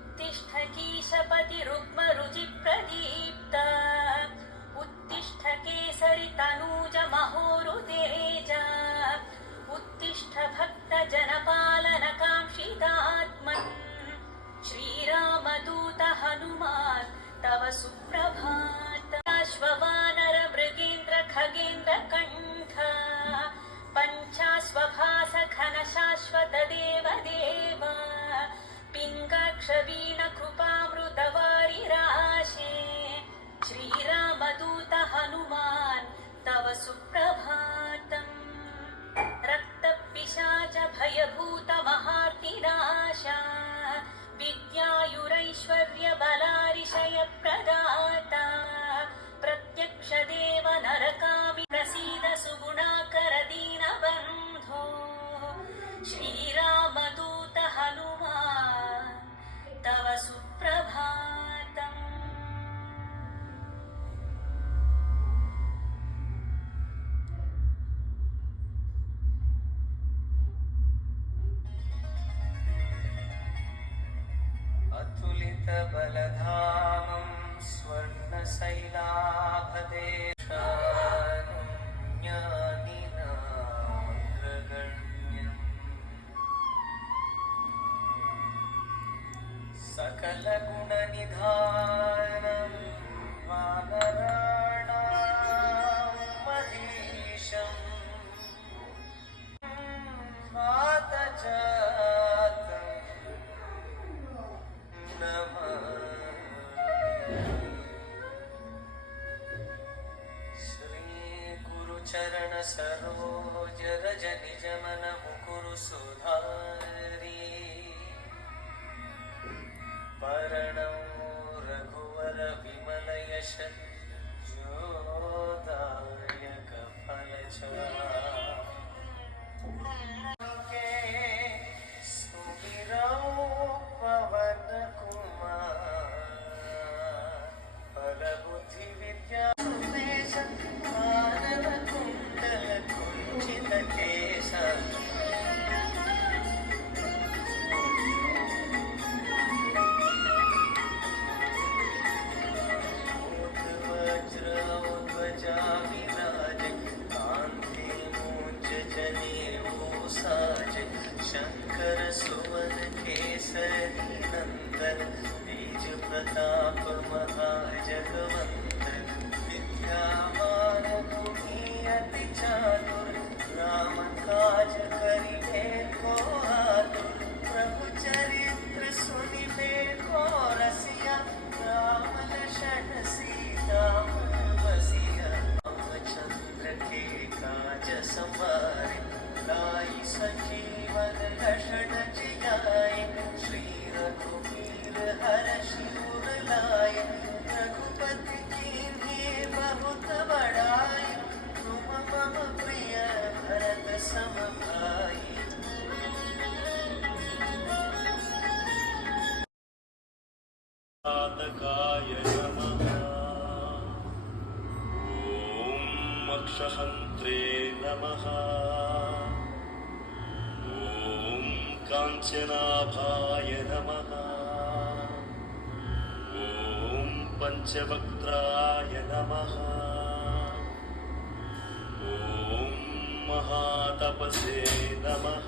उत्तिष्ठ कीशपतिरुग्मरुचिप्रदीप्ता उत्तिष्ठ केसरि तनूज महोरुतेजा उत्तिष्ठ भक्तजनपालनकाङ्क्षितात्मन् श्रीरामदूत हनुमान् तव सुप्रभातम् अश्ववानर मृगेन्द्र खगेन्द्र कण्ठ पञ्चाश्वभास घन शाश्वत देवदेव पिङ्गाक्षवीण कृपामृतवारिराशे श्रीरामदूत हनुमान् तव सुप्रभातम् रक्तपिशाच भयभूत महार्तिनाशा विद्यायुरैश्वर्य बलारिशय प्रदाता प्रत्यक्ष देव नरकामि प्रसीद सुगुणाकर दीनबन्धो श्रीरामदूत हनुमान् तव सुप्रभातम्। अतुलित बलधामं स्वर्णशैलाभदेशानं ज्ञानिनामग्रगण्यम् सकलगुणनिधानं वानराणां महीशम् वातजातं चरण सरोज रज निज मन मुकुरु सुधारी पर्णौ रघुवर विमल यश जोदायक फलचारि सुमिरौ पवन कुमार बल बुद्धि विद्या शंकर सुवन केसरी नंदन तेज प्रताप महाजगवंदन विद्यामान गुणी अति चातुर राम काज करिबे को आतुर प्रभु चरित्र सुनिबे को रसिया राम लखन सीता बसिया रामचंद्र के काज संवारे लाई संजीवन लक्षण जियाए श्री रघुवीर हर्षि उर लाए रघुपति कीन्ही बहुत बड़ाई तुम मम प्रिय भरत सम भाई। साधकाय नमः। ॐ अक्षहन्त्रे नमः। काञ्चनाभाय नमः। ॐ पञ्चवक्त्राय नमः। ॐ महातपसे नमः।